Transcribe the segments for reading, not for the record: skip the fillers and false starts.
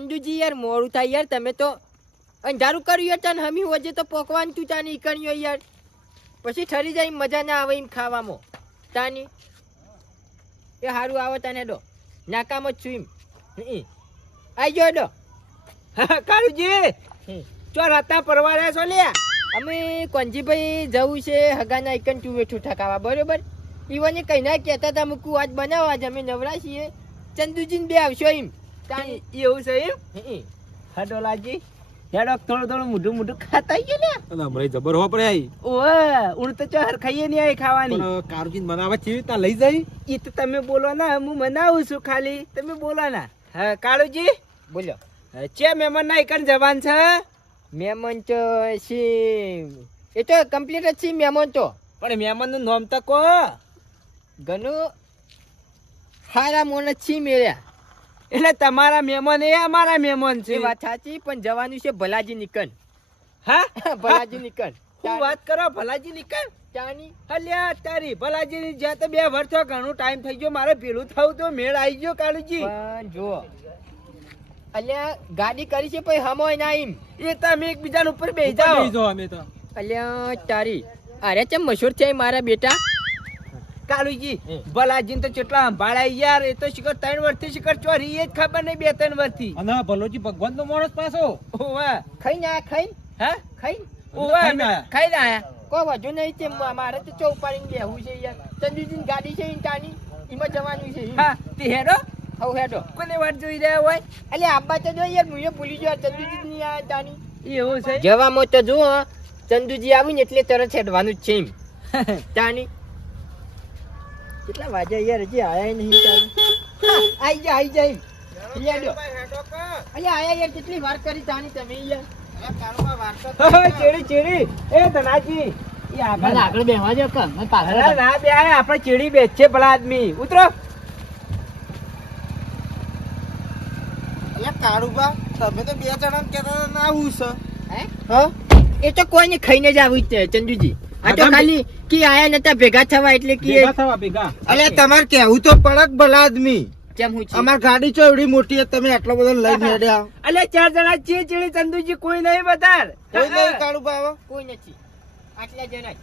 ચંદુજી યાર મોડું થાય યાર, તમે તો અંધારું કર્યું યાર, તને હમી વજે તો પોકવાનું તું તાની ઈકણ્યો યાર, પછી ઠરી જાય મજા ના આવે એમ ખાવામાં તાની. એ સારું આવે તને ડો, નાકામ જ છું એમ. આઈ ગયો ડો. કાળુજી ચો રાતા પરવાર્યા છો લ્યા? અમે કોંજીભાઈ જવું છે હગાના ઈકણ ચુવેઠું ઠકાવા, બરોબર? ઈવને કઈ ના કહેતા હતા મૂકું આજ બનાવવા જ અમે નવરા છીએ, ચંદુજીને બે આવશો એમ તાની. એવું છે એમ? હા ડોલાજી હેડો થોડું મોઢું મોઢું ખાતા ગયો ને હમણાં જબર હો પડે આઈ. ઓએ ઉણ તો ચાર ખાઈએ નહીં આઈ ખાવાની. પણ કારુજી બનાવવા કેવી રીતના લઈ જાય? ઈ તો તમે બોલો ના, હું મનાવું છું ખાલી, તમે બોલો ના. હા કાળુજી બોલો. છે મહેમાન ના એકન જવાન છે? મહેમાન તો એ તો કમ્પ્લીટ જ છે મહેમાન તો, પણ મહેમાન નું નામ તો કો. ઘણું સારા મોણ છે મેળ્યા. એટલે તમારા મહેમાન એ અમારા મહેમાન છે. એ વાત સાચી, પણ જવાનું છે ભલાજી નિકન. હા ભલાજી નિકન. શું વાત કરો ભલાજી નીકળ ચાની અલ્યા તારી ભલાજી ની જ્યાં તો 2 વર્ષ ઘણું ટાઈમ થઈ ગયો, મારે ભેલું થવું તો મેળ આવી ગયો કાળુજી. પણ જો અલ્યા ગાડી કરી છે પછી હમોય ના એમ. એ તમે એકબીજા ઉપર બેસી જાઓ. અમે તો અલ્યા તારી અરે ચમ મશહૂર છે મારા બેટા કાળુજી. ભલાજી તો કેટલા સંભાળાય યાર, એ તો શિખર 3 વર્ષથી શિખર ચોરી એ જ ખબર નહીં 2-3 વર્ષથી. અને ભલોજી ભગવાન નો માણસ પાછો. ઓવા ખાઈ ના ખાઈ હા ખાઈ ઓવા ખાઈને આયા. ખાઈ આયા. કોઈ વધુ નહીં તે મારે તો ચો ઉપાડીને બેહવું છે યાર. ચંદુજીની ગાડી છે ઈંટાની, એમાં જવાનું છે. હા તે હેડો હવ હેડો. કોને વાટ જોઈ રહ્યા હોય? અલ્યા આબા તો જો યાર, હું ભૂલી ગયો ચંદુજીની આ તાની. એવું છે જવામાં તો જો ચંદુજી આવી ને એટલે તરત હેડવાનું જ છે એમ તાની. કેટલા વાગ્યા યાર, હજી આયા નહીં તાની. આઈ જા એમ. હેડો અલ્યા આયા યાર, કેટલી વાર કરી તાની તમે યાર. ચેડી ચેડી એ ધનાજી એ આગળ બેહવા જો કે મે અરે ના બે આયા, આપણે ચેડી બેસે ભલા આદમી. ઉતરો. અલ્યા કાળુબા તમે તો 2 જણા કહેતા ના આવું છે. હે હા એ તો કોઈને ખાઈને જ આવું છે ચંદુજી. આ તો ખાલી કે આયા નતા ભેગા થવા એટલે કે ભેગા થવા ભેગા. અલ્યા તમારે કેવું તો પડક ભલા આદમી. કેમ હું છે અમાર ગાડી ચો એવડી મોટી છે, તમે આટલો બધો લઈને હેડ્યા. અલ્યા 4 જણા છીએ ચેડી ચંદુજી, કોઈ નહીં બતાર. કોઈ નહીં કાળુબા આવો. કોઈ નથી, આટલા જણા જ.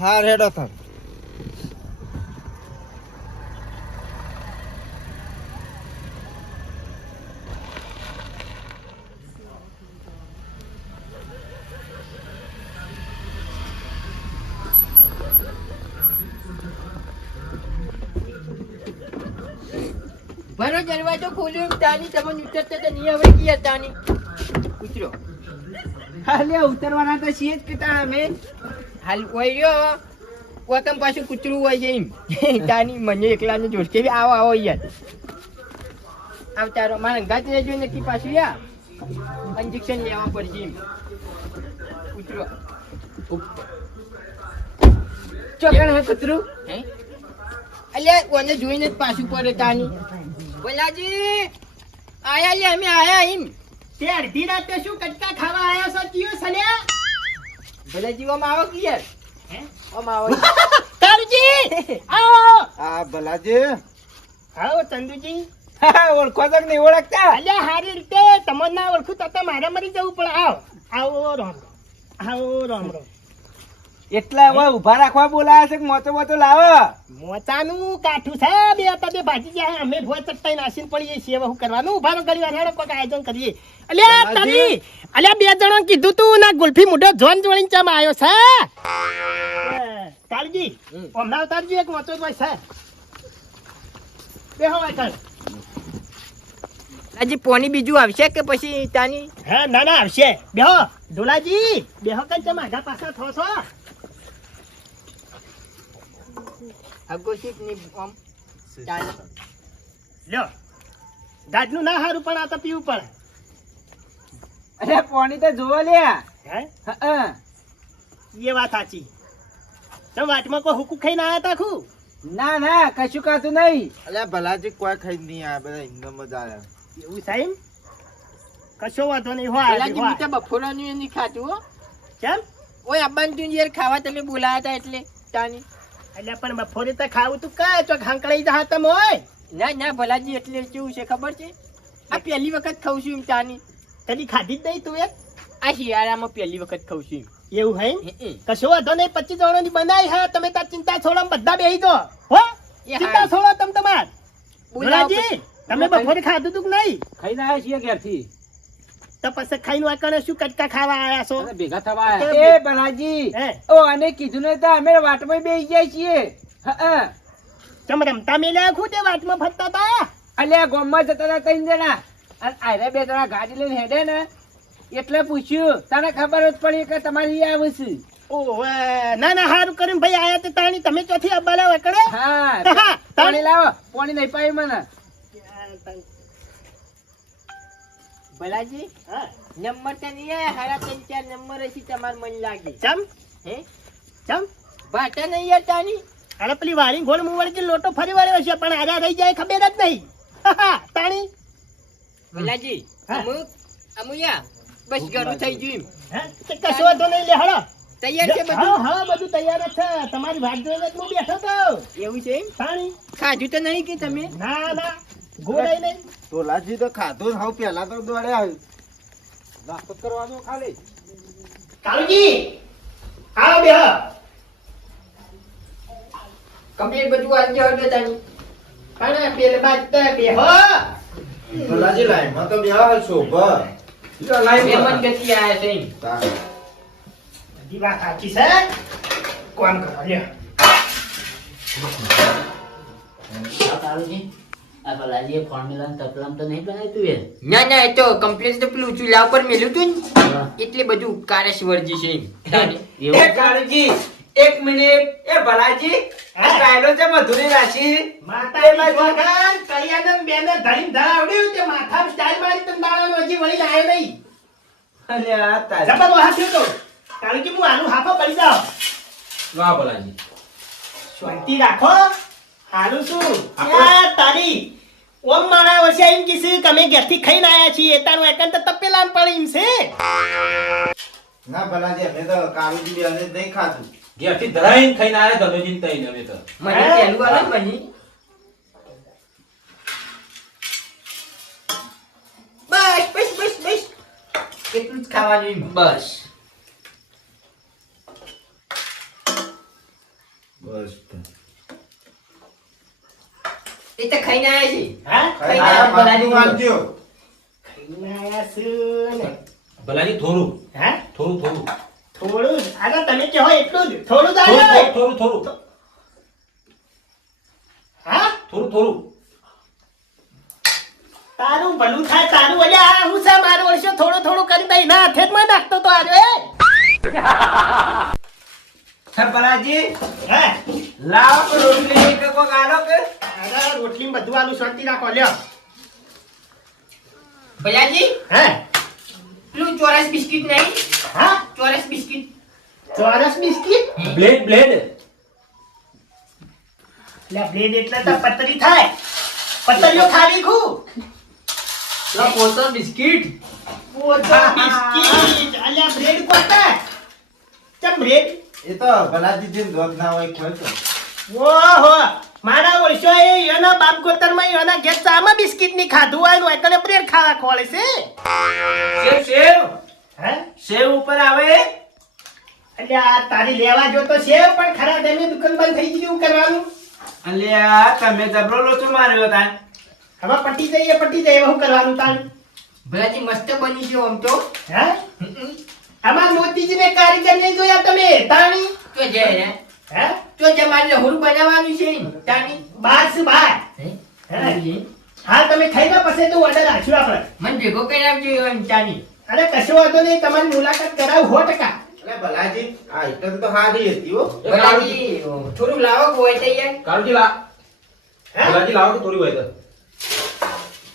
હા રેડો થાર. ભરો દરવાજો ખોલ્યો એમ તાની, તમને ઉતરતા તો નહીં આવડે કે યાર તાની. ઉતરો. અલ્યા ઉતરવાના તો છીએ જ કેતા અમે. હાલ કોઈ રહ્યો કોતમ પાછું કૂતરું હોય છે એમ તાની. મને એકલાને જોડકે બી આવો આવો યાર. આવતારો મારા ગાત રહેજો નક્કી પાછું યાર, ઇન્જેક્શન લેવા પડશે એમ. ઉતરો. ચોકણ હે કૂતરું. હે અલ્યા કોને જોઈને જ પાછું પડે તાની. ભલાજી આયા લે, અમે આયા એમ. તે અડધી રાતે શું કટકા ખાવા આયા છો કયો સલ્યા? ભલાજી ઓમ આવો કે યાર. હે ઓમ આવો. કાળુજી આવો. આ ભલાજી આવો ચંદુજી. હા ઓળખો તો નહીં ઓળખતા? અલ્યા હારી રીતે તમને ના ઓળખું તો મારે મરી જવું પડે. આવો આવો રામ આવો રામ રામ. એટલા હવે ઉભા રાખવા બોલાયા છે કે મોતો મોતો લાવો? મોચાનું કાઠું છે, બે બે ભાજી જાય. અમે ભોય ચટ્ટાઈ નાસીને પડીએ છીએ, હવે શું કરવાનું? ઉભા રહો ઘડી વાર, હેડો કોઈક આયોજન કરીએ. અલ્યા તારી અલ્યા 2 જણા કીધું તું ના ગુલ્ફી મોઢો જોન જોડીને ચમ આવ્યો છે? કાળજી હમણાં ઉતારજો, એક મોચો ભાઈ છે. બેહો વાય હજી પોની બીજું આવશે કે પછી તાની? હા ના ના આવશે. બેહો ઢોલાજી બેહો કઈ તમે આગા પાછા થો છો. અગોશિક ની ઓમ તાની. લ્યો ગાડનું ના હારું, પણ આ તો પીવું પડે. અરે પાણી તો જોવો લે. હે એ વાત સાચી. તમે વાટમાં કોઈ હુકુ ખાઈને આયા તા ખુ? ના ના કશું ખાતું નહીં. અલ્યા ભલાજી કોઈ ખાઈ નહીં આ બધા એમને મજા આવ્યા. એવું સાહેબ કશો વાંધો નહીં. હોય ભલાજી મીઠા બફોરાનું એ નહીં ખાતું હો. કેમ? ઓય અબ્બાન તું યાર ખાવા તમે બોલાયા હતા એટલે તાની. એટલે પણ બફોરે તો ખાવું તું કાય ચોક હાંકળાઈ જા તમે હોય. ના ના ભલાજી એટલે કેવું છે ખબર છે, આ પહેલી વખત ખાઉં છું એમ ચાની. કદી ખાધી જ નહીં તું એક આ શિયાળામાં પહેલી વખત ખાઉં છું એમ. એવું હે હે. કશો વાંધો નહીં 25 જણાની બનાવી હા તમે તાર ચિંતા છોડો બધા બેહી દો હો એ ચિંતા હા. છોડો તમ તમાર બોલાવો ધોળાજી તમે બપોરે ખાધું તું કે નહીં ખાઈને આવ્યા છીએ ઘેરથી તો પછી ખાઈને વાકણે શું કટકા ખાવા આયા છો અને ભેગા થવા તો આયા. એ બલાજી હે ઓ આને કીધું ને તો અમે વાટમાં બેસી જાય છીએ. હા ચમ રમતા મેલ્યા ખુદ તે વાતમાં ફરતા તા અલ્યા ગામમાં જતા હતા 3 જણા અને આયરા 2 જણા ગાડી લઈને હેડે ને એટલે પૂછ્યું તને ખબર જ પડી કે તમારી આવે છે. ઓવે ના ના હારું કરીને ભાઈ આયા તે તાણી તમે ચોથી અબ્બાલા વકડે હા હા, પાણી લાવો પાણી નહીં પાયું મને. ભલાજી હા નંબર તો નહીં આયા. હારા 3-4 નંબર હશે તમાર મન લાગે. ચમ હે ચમ ભાટા નહીં યાર તાની. અરે પેલી વાળી ગોળ મુવડકી લોટો ફરી વાળ્યો છે પણ આરા રહી જાય ખબર જ નહીં તાણી ભલાજી હા. અમુયા બસ ઘણું થઈ ગયું એમ. હે તે કશો વાંધો નહીં લે હળો તૈયાર છે હા બધું? હા બધું તૈયાર જ છે તમારી વાત જોઈને જ હું બેઠો તો એવું છે એમ? તાણી ખાધું તો નહીં કે તમે? ના ના ગોળાઈ નહીં તોલાજી તો ખાધું ને હવે પેલા તો દોડ્યા આવ્યું. નાસ્તો કરવાનો ખાલી. કાળુજી આવો બે કમ્પ્લીટ બધું આવી ગયું હતું તાની. પણ પેલે બાદ તો બે હો તોલાજી લાઈનમાં તો બે આવે શોભા. મહેમાન ગતિ આયા છે એમ. તારે. બધી વાત સાચી છે કોણ કરો લ્યો ના ના એ તો કમ્પ્લીટ તો પેલું ચૂલા ઉપર મેલ્યું હતું ને એટલે બધું કારેશ વર્જી છે એમ. તાની. એ કાળજી 1 મિનિટ એ ભલાજી આ કાયલો છે મધુરી રાશિ માતાજી ભગવાન કલ્યાણમ બેને ધરીને ધરાવડ્યું તે માથામાં સ્ટાઈલ મારી તન દાડાનો હજી વળી આવ્યો નહીં અલ્યા તારી જબર હાથ્યો તો કાળુજી હું આનું હાફો પડી જાવ વાહ ભલાજી શાંતિ રાખો હાલું શું આ તારી ઓમ મારા વર્ષે એમ કીધું કે અમે ઘેરથી ખાઈને આયા છીએ તારું એકાંત તપેલામ પડી એમ છે ના ભલાજી અમે તો કાળુજી બેને જ નહીં ખાધું. ઘેરથી ધરાઈને ખાઈને આવ્યા ધનોજીને તઈને અમે તો મને પહેલું આવે ને મને. બસ બસ બસ બસ એટલું જ ખાવાનું એમ. બસ બસ એ તો ખાઈને આયા છે. હા ખાઈને આ આયા પાટલું ભલાજી. વાંચજો. ખાઈને આયા છું ને. ભલાજી થોડું હા થોડું થોડું થોડું જ આગળ તમે કહો એટલું જ થોડું જ આવ્યું થોડું થોડું હા થોડું થોડું તારું ભલું થાય તારું અલ્યા આ હું છે મારું વર્ષો થોડું થોડું કરી દઈ ના હાથે જ માં નાખતો તો આજો ભલાજી હે લાવ રોટલી કે કોક આલો કે અરે રોટલી બધું આલું શાંતિ રાખો લ્યો ભલાજી હે પેલું ચોરસ બિસ્કિટ નહીં? હા ચોરસ બિસ્કિટ. ચોરસ બિસ્કિટ બ્લેડ બ્લેડ લે બ્રેડ એટલે તો પતરી થાય પતરીઓ ખાવી ખુ પોતો બિસ્કિટ. પોચો બિસ્કિટ અલ્યા બ્રેડ કોતા ચમ બ્રેડ એ તો ભલાજી જેમ દોધ ના હોય ખોય તો. ઓહો મારા વર્ષો એ એના બાપ ગોતરમાં એના ઘેર ચામાં બિસ્કિટ ની ખાધું હોય ને એકલે બ્રેડ ખાવા ખોળે છે સેવ સેવ હે સેવ ઉપર આવે અલ્યા તારી લેવા જો તો સેવ પણ ખરા તેની દુકાન બંધ થઈ ગઈ શું કરવાનું અલ્યા તમે જબરો લોચો માર્યો તા હવે પટી જઈએ શું કરવાનું તાન ભલાજી મસ્ત બની છે આમ તો. હે અમાર મોતીજીને કારીગર નહીં જોયા તમે તાણી તો જાય ને હે તો જે મારે લહુરું બનાવવાનું છે એમ. તાની. બાર છે બાર હે? હે હાલ તમે ખાઈ લો પછી તો ઓર્ડર રાખશું આપણે મને ભેગો કરી આવજો એમ તાની. અરે કશો વાંધો નહીં તમારી મુલાકાત કરાવું 100%. અરે ભલાજી આ આઈટમ તો સારી હતી હો. ભલાજી થોડું લાવો કે હોય તૈયાર. કાળજી લા હે? ભલાજી લાવો કે થોડી હોય તો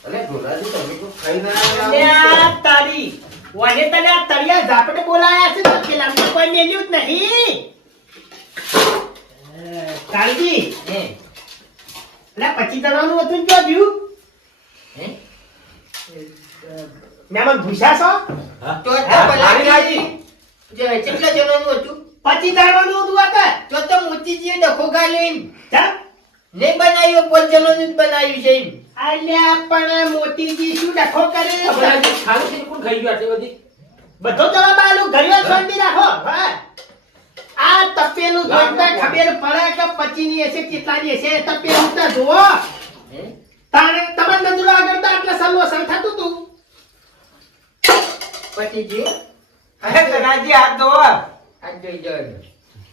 અરે ભલાજી તમે તો ખાઈને આવ્યા અલ્યા તારી વાને તને આ તળિયા ઝાપટે બોલાયા છે તો પેલા અમને કોઈ મેલ્યું જ નહીં કાળજી હે? એટલે 25 જણાનું હતું ને જો જ્યું હે? મેમન ભૂસા છો હા તો હા, ભલાજી જો કેટલા જણાનું હતું? 25 જણાનું હતું આ તો મોતીજીએ ડખો ગાલ્યો એમ. ચાલ નહીં બનાવ્યો 5 જણાનું જ બનાવ્યું છે એમ. અલ્યા પણ મોતીજી શું ડખો કરે બરાજી ખાલી છે કોણ ખાઈ ગયો આટલી બધી બધો જવાબ આલું ઘડિયાળ શાંતિ રાખો હા આ તપેલું જોતા ખબર પડે કે પચીની હશે કેટલાની હશે તપેલું તો જુઓ તાણે તમાર નજરો આગળ તો આટલા સાલો સર થતું તું પતિ ગયું અરે ગરાજી હાથ ધો આ જોઈ જોઈ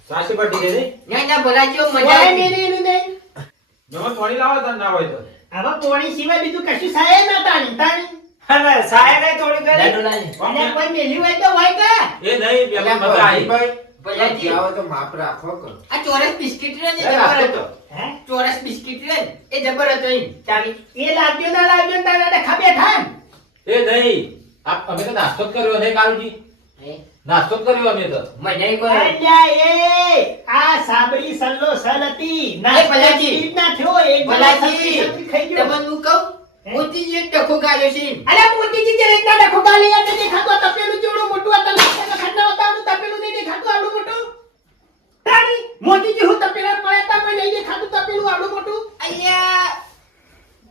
સાસી પટી દે ના ના ભલાજીઓ મજા ઓય આવી મેરી નહીં જમા થોડી લાવો તને ના હોય તો હવે પોણી સિવાય બીજું કશું સાય ન તાણી તાણી અને સાહેબ ને થોડી કરી દાદુલાજી અલ્યા કોઈ મેલી હોય તો હોય કે એ નહીં પેલા મજા આવી ભલાજી આવો તો માપ રાખો કે આ ચોરસ બિસ્કિટ રે ને એ જબર રાખો હતો હે ચોરસ બિસ્કિટ રે ને એ જબર હતો એમ ચાલી એ લાગ્યો ના લાગ્યો તારે ખબર થાય એ નહીં અમે તો નાસ્તો જ કર્યો નહીં કાલુજી હે નાસ્તો જ કર્યો અમે તો મને કોઈ અલ્યા એ આ સાબરી સલ્લો સલતી એ ભલાજી. સ્પીડ ના થયો એક ભલાજી સબ્જી ખાઈ ગયો તમને હું કહું મોતીજી એક ટકો ગાળ્યો છે એમ. અરે મોતીજી જે રીતના ડખો ગાલી આ તે ખાતો તપેલું જેવડું મોટું આ તને ખાતા હતા હું તપેલું નહીં દેખાતું આવડું મોટું તારી મોતીજી હું તપેલા પડે તા મેં નહીં દેખાતું તપેલું આવડું મોટું અહીંયા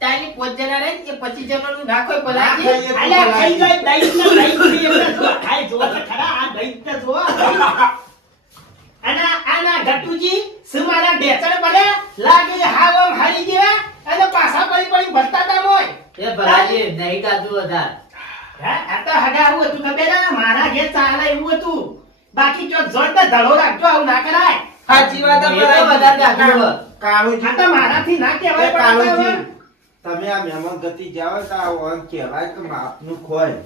તારી 5 જણા રહે ને, એ 25 જણાનું નાખો ભલાજી. ના ખાઈએ. અલ્યા ખાઈ જાય દહીં ના દહીં એવડા જો ખાઈ જો તો ખરા આ દહીં તો જો આના ગટુજી સુમારા ઢેચણ પડ્યા લાગે હાવમ હારી ગયા અને પાછા પડી પડી ભરતા તા મોય એ ભલાજી નહીં કાઢું હતા. હે આ તો હગા આવું હતું ખબર હે? મારા ઘેર ચાલે એવું હતું બાકી જો જોરદાર ધડો રાખજો આવું ના કરાય સાચી વાત એ તો વધારે કાઢું હે. કાળુજી આ તો મારાથી ના કહેવાય પણ કાળુજી આ તમે આ મહેમાન ગતિ જાઓ તો આ ઓન કહેવાય કે માપનું ખોય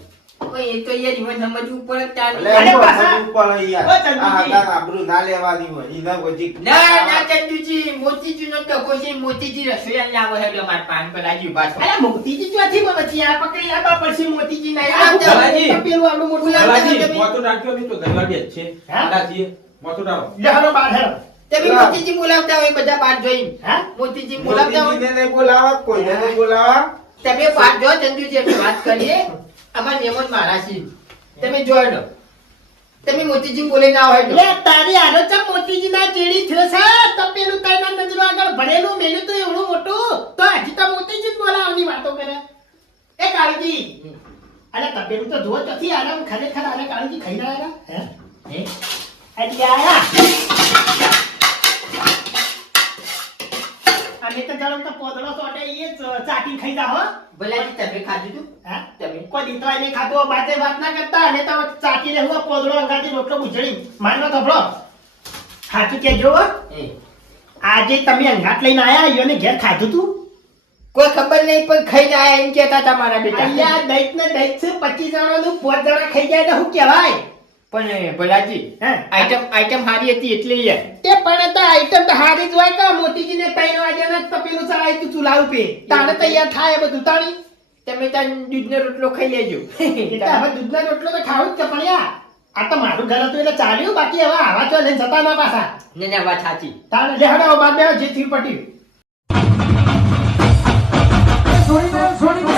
કોઈ એ તો યાર ઈવન સમજવું પડે કે ચાલી. એટલે અરે એમ પાછા- સમજવું પડે યાર. ઓ ચંદુજી. આ હગાને આબરૂ ના લેવાની હોય ઈને પછી ના ના ચંદુજી મોતીજીનો ટકો છે. મોતીજી રસોઈયા લાવો છે એટલે મારા પાન ભલાજી ઉભા છો. અરે મોતીજી ચોથી બચી આ પકડી લાવવા પડશે મોતીજી ના આ તો ભલાજી. પેલું આવડું મોટું ભલાજી, તમે- મોતું નાખ્યો નહીં તો ગરવાડી જ છે. હા? આડા છીએ. મોતું ડાળો. લેહરો બાર હેરો તમે હા. મોતીજી બોલાવતા હોય બધા બાર જોઈને. હા મોતીજી બોલાવતા હોય મોતીજીને નહીં બોલાવા, કોઈને નહીં બોલાવા. તમે બાર જો ચંદુજી અમે વાત કરીએ. અમાર મહેમાન મારા છે. તમે જોઈ લો. તમે મોતીજી બોલી ના હોય તો. લે તારી આનો ચમ મોતીજી ના ચેડી થયો છે તો પેલું તાઈના નજરો આગળ ભરેલું મેલ્યું તો એવડું મોટું તો હજી તો મોતીજી જ બોલાવવાની વાતો કરે એ કાળજી અરે તપેલું તો જો ચોથી આરામ ખરેખર આને કાળજી ખાઈ રહ્યા હે હે? એટલે આયા અને તો જાણો તો પોદળો સોટે એ જ ચાટી ખાઈ જા હો ભલાજી તમે ખાધું તું? હા તમે કોઈ દીકરા એને ખાધો બાતે વાત ના કરતા અને તો ચાટી રહેવા પોદળો અંગાથી રોટલો ગુજળી મારનો થપડો સાચું કેજો હો એ. આજે તમે અંગાત લઈને આયા ઈયોને ઘેર ખાધું તું કોઈ ખબર નહીં પણ ખાઈને આયા એમ કહેતા હતા મારા બેટા. અલ્યા દૈત ને દૈત છે 25 જણાનું 5 જણા ખાઈ જાય તો શું કહેવાય પણ ભલાજી હે આઈટમ હારી હતી એટલે યાર. તે પણ તો આઈટમ તો હારી જ હોય કે મોતીજીને 3 વાગ્યાના જ તપેલું ચડાવી તું ચૂલા ઉપર તાણે તૈયાર થાય બધું તાણી તમે ત્યાં દૂધનો રોટલો ખાઈ લેજો. એટલે હવે દૂધનો રોટલો તો ખાવું જ છે પણ યાર આ તો મારું ઘર હતું એટલે ચાલ્યું બાકી હવે આવા ચો લઈને જતા ના પાછા ને ના વાત સાચી. તાણે લેહડો બાદ બે જે થયું પટ્યું છોડી દે